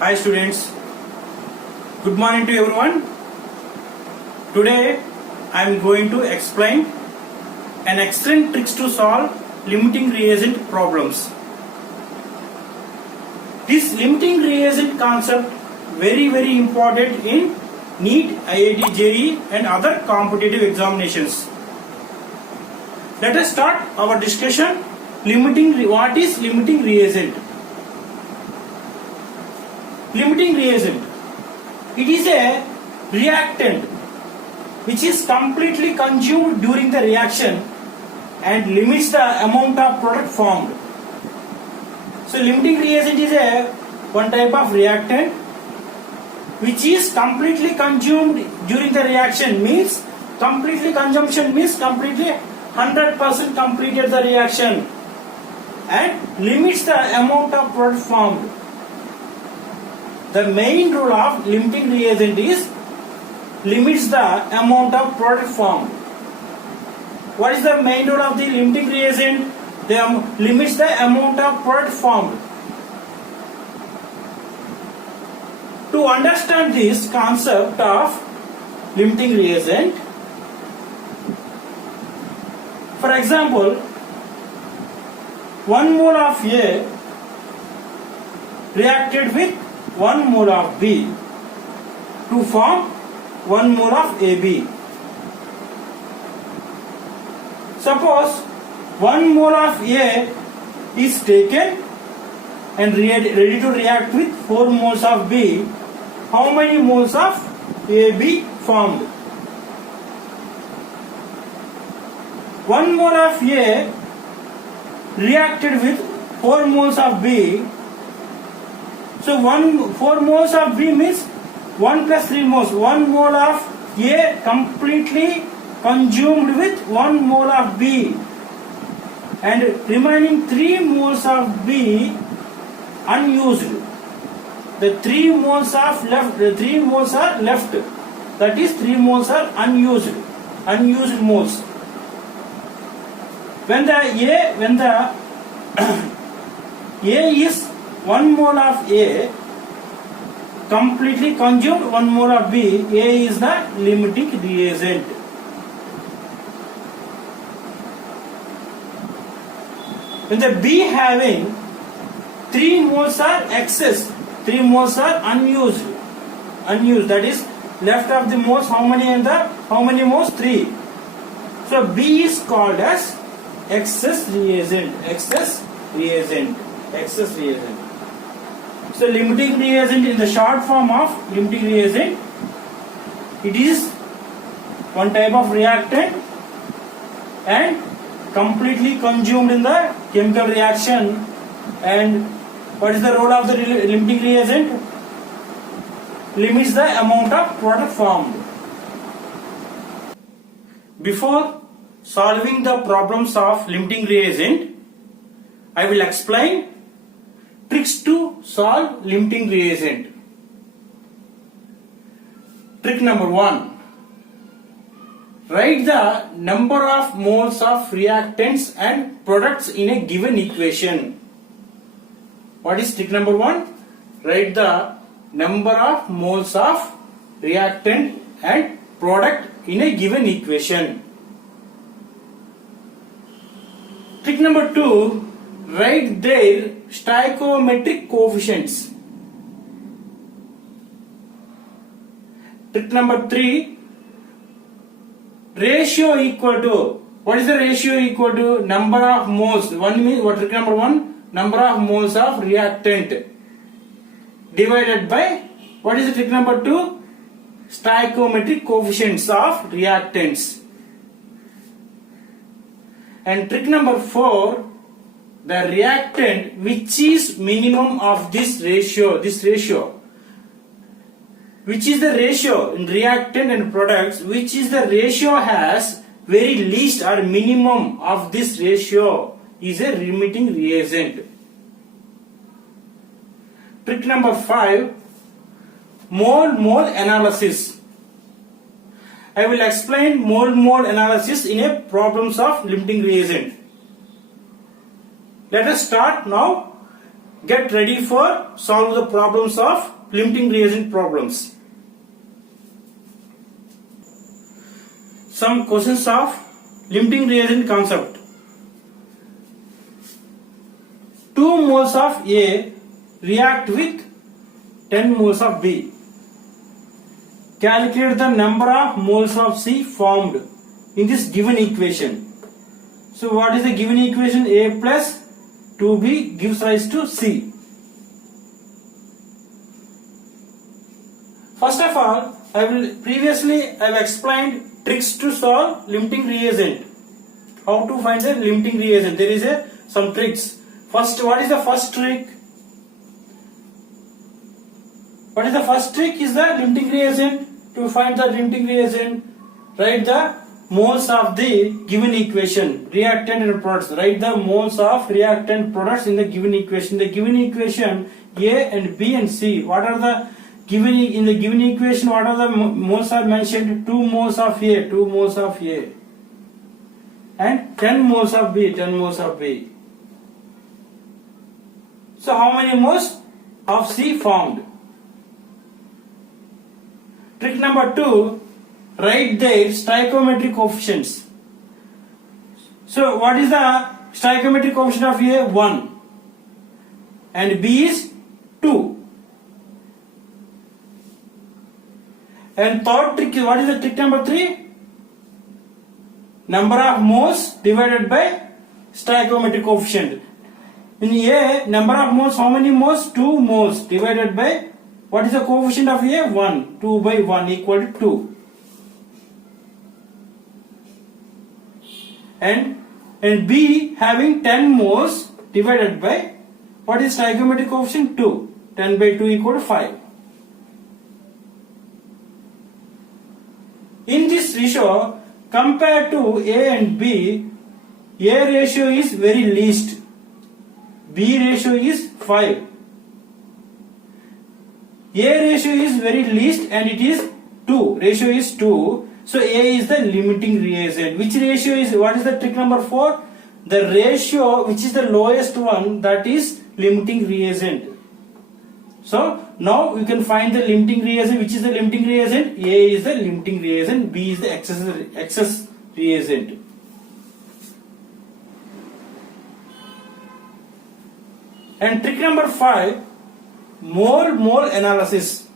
Hi students, good morning to everyone. Today I am going to explain an excellent tricks to solve limiting reagent problems. This limiting reagent concept very important in NEET, IIT, JEE and other competitive examinations. Let us start our discussion. What is limiting reagent? Limiting reagent, it is a reactant which is completely consumed during the reaction and limits the amount of product formed. So limiting reagent is one type of reactant which is completely consumed during the reaction, means completely consumption means completely 100% completed the reaction and limits the amount of product formed. The main rule of limiting reagent is limits the amount of product formed. What is the main rule of the limiting reagent? Limits the amount of product formed. To understand this concept of limiting reagent, for example, 1 mole of A reacted with 1 mole of B to form 1 mole of AB. Suppose 1 mole of A is taken and ready to react with 4 moles of B. How many moles of AB formed? 1 mole of A reacted with 4 moles of B. So 4 moles of B means 1 plus 3 moles. 1 mole of A completely consumed with 1 mole of B, and remaining 3 moles of B unused. The 3 moles are left. That is 3 moles are unused moles. When the A is 1 mole of A completely consumed 1 mole of B, A is the limiting reagent. When the B having 3 moles are excess, 3 moles are unused, that is left of the moles, how many moles? 3. So B is called as excess reagent. So limiting reagent, in the short form of limiting reagent, it is one type of reactant and completely consumed in the chemical reaction. And what is the role of the limiting reagent? Limits the amount of product formed. Before solving the problems of limiting reagent, I will explain tricks to solve limiting reagent. Trick number 1. Write the number of moles of reactants and products in a given equation. What is trick number 1? Write the number of moles of reactant and product in a given equation. Trick number 2. Write their stoichiometric coefficients. Trick number 3. Ratio equal to, what is the ratio equal to number of moles? One means, what trick number 1? Number of moles of reactant divided by, what is the trick number 2? Stoichiometric coefficients of reactants. And trick number 4, the reactant which is minimum of this ratio, which is the ratio in reactant and products, which is the ratio has very least or minimum of this ratio, is a limiting reagent. Trick number 5, mole analysis. I will explain mole analysis in a problems of limiting reagent. Let us start now get ready for solve the problems of limiting reagent problems. Some questions of limiting reagent concept. 2 moles of A react with 10 moles of B. Calculate the number of moles of C formed in this given equation. So what is the given equation? A plus 2B gives rise to C. First of all, I have explained tricks to solve limiting reagent. How to find the limiting reagent? There is some tricks. First, what is the first trick? What is the first trick? Is the limiting reagent. To find the limiting reagent, write the moles of the given equation, reactant and products. Write the moles of reactant products in the given equation. The given equation, A and B and C. What are the given in the given equation? What are the moles are mentioned? 2 moles of A, 2 moles of A, and 10 moles of B, 10 moles of B. So how many moles of C formed? Trick number 2, write their stoichiometric coefficients. So what is the stoichiometric coefficient of A? 1 and B is 2. And third trick, what is the trick number 3? Number of moles divided by stoichiometric coefficient. In A, number of moles, how many moles? 2 moles divided by, what is the coefficient of A? 1. 2 by 1 equal to 2. And B having 10 moles divided by, what is stoichiometric coefficient? 2. 10 by 2 equal to 5. In this ratio, compared to A and B, A ratio is very least. B ratio is 5. A ratio is very least and it is 2. Ratio is 2. So A is the limiting reagent. Which ratio is, what is the trick number 4? The ratio which is the lowest one, that is limiting reagent. So now you can find the limiting reagent. Which is the limiting reagent? A is the limiting reagent, B is the excess reagent. And trick number 5, mole analysis.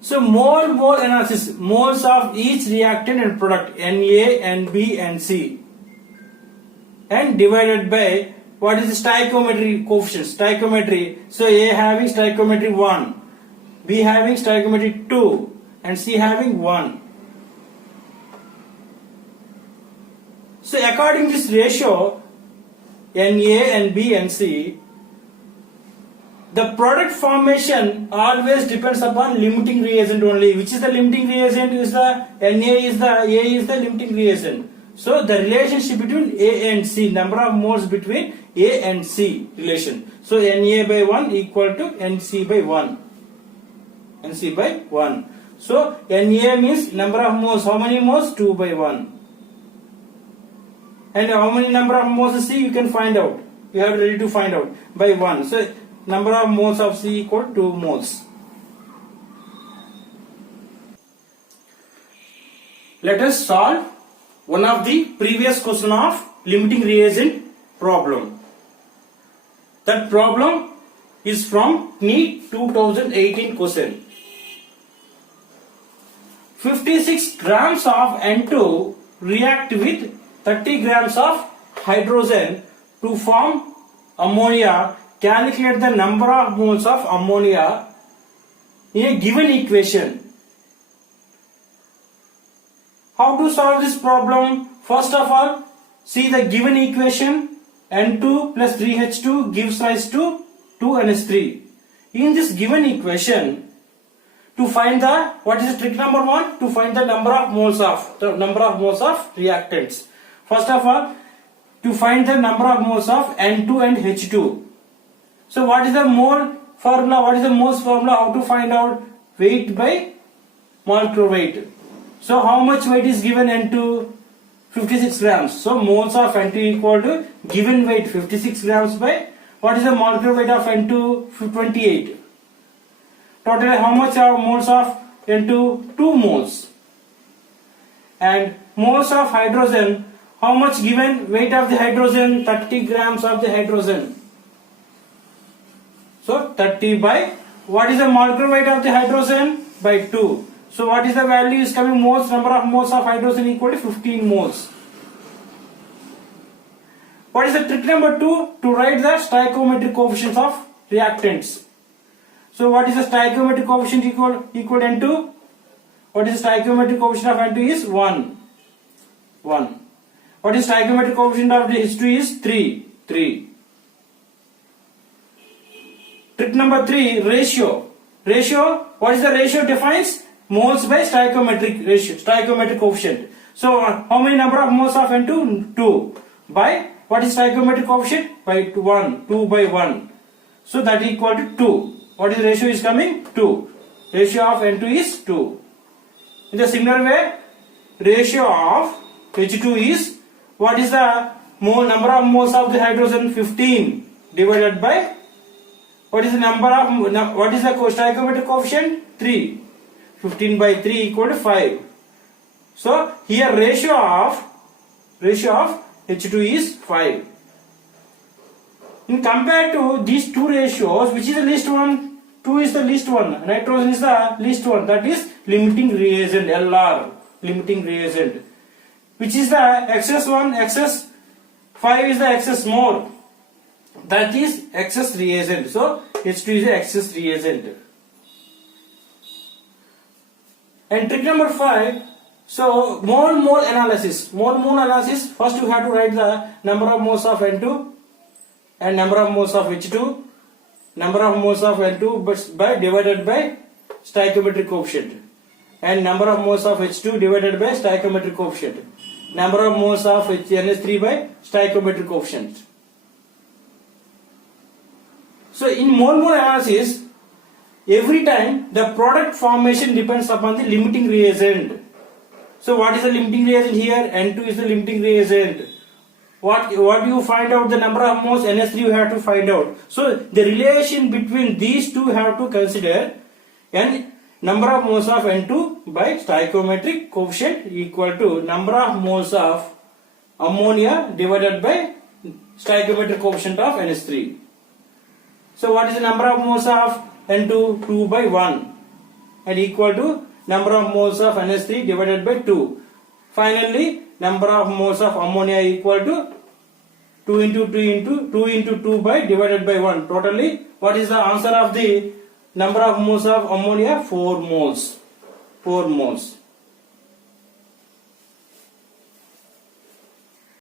So mole analysis, moles of each reactant and product, Na, Nb and C, and divided by, what is the stoichiometry coefficient? Stoichiometry. So A having stoichiometry 1, B having stoichiometry 2, and C having 1. So according to this ratio, Na, Nb and C, the product formation always depends upon limiting reagent only. Which is the limiting reagent? Is the Na is the A is the limiting reagent. So the relationship between A and C, number of moles between A and C relation. So Na by 1 equal to Nc by 1. Nc by 1. So Na means number of moles. How many moles? 2 by 1. And how many number of moles of C you can find out. You have ready to find out by 1. So number of moles of C equal to 2 moles. Let us solve one of the previous question of limiting reagent problem. That problem is from NEET 2018 question. 56 grams of N2 react with 30 grams of hydrogen to form ammonia. Calculate the number of moles of ammonia in a given equation. How to solve this problem? First of all, see the given equation. N2 plus 3H2 gives rise to 2NH3. In this given equation, to find the, what is the trick number 1? To find the number of moles of reactants. First of all, to find the number of moles of N2 and H2. So what is the mole formula? What is the moles formula? How to find out? Weight by molecular weight. So how much weight is given N2? 56 grams. So moles of N2 equal to given weight 56 grams by What is the molecular weight of N2? 28. Total how much are moles of N2? 2 moles. And moles of hydrogen, how much given weight of the hydrogen? 30 grams of the hydrogen. So 30 by, what is the molecular weight of the hydrogen? By 2. So what is the value is coming? Moles, number of moles of hydrogen equal to 15 moles. What is the trick number 2? To write the stoichiometric coefficients of reactants. So what is the stoichiometric coefficient equal to N2? What is the stoichiometric coefficient of N2 is 1. 1. What is stoichiometric coefficient of the H2 is 3. 3. Trick number 3, ratio. Ratio, what is the ratio defines? Moles by stoichiometric ratio, stoichiometric coefficient. So how many number of moles of N2? 2. By what is stoichiometric coefficient? By 1. 2 by 1. So that is equal to 2. What is the ratio is coming? 2. Ratio of N2 is 2. In the similar way, ratio of H2 is, what is the number of moles of the hydrogen? 15 divided by, what is the what is the stoichiometric coefficient? 3. 15 by 3 equal to 5. So here ratio of H2 is 5. In compared to these two ratios, which is the least one? 2 is the least one. Nitrogen is the least one. That is limiting reagent, LR, limiting reagent. Which is the excess one? Excess 5 is the excess mole. That is excess reagent. So H2 is the excess reagent. And trick number 5. So mole analysis. Mole analysis. First you have to write the number of moles of N2 and number of moles of H2. Number of moles of N2 by divided by stoichiometric coefficient, and number of moles of H2 divided by stoichiometric coefficient. Number of moles of NH3 by stoichiometric coefficient. So in mole analysis, every time the product formation depends upon the limiting reagent. So what is the limiting reagent here? N2 is the limiting reagent. What do you find out? The number of moles NH3 you have to find out. So the relation between these two have to consider, and number of moles of N2 by stoichiometric coefficient equal to number of moles of ammonia divided by stoichiometric coefficient of NH3. So what is the number of moles of N2? 2 by 1, and equal to number of moles of NH3 divided by 2. Finally, number of moles of ammonia equal to 2 into 2 by divided by 1. Totally, what is the answer of the number of moles of ammonia? 4 moles. 4 moles.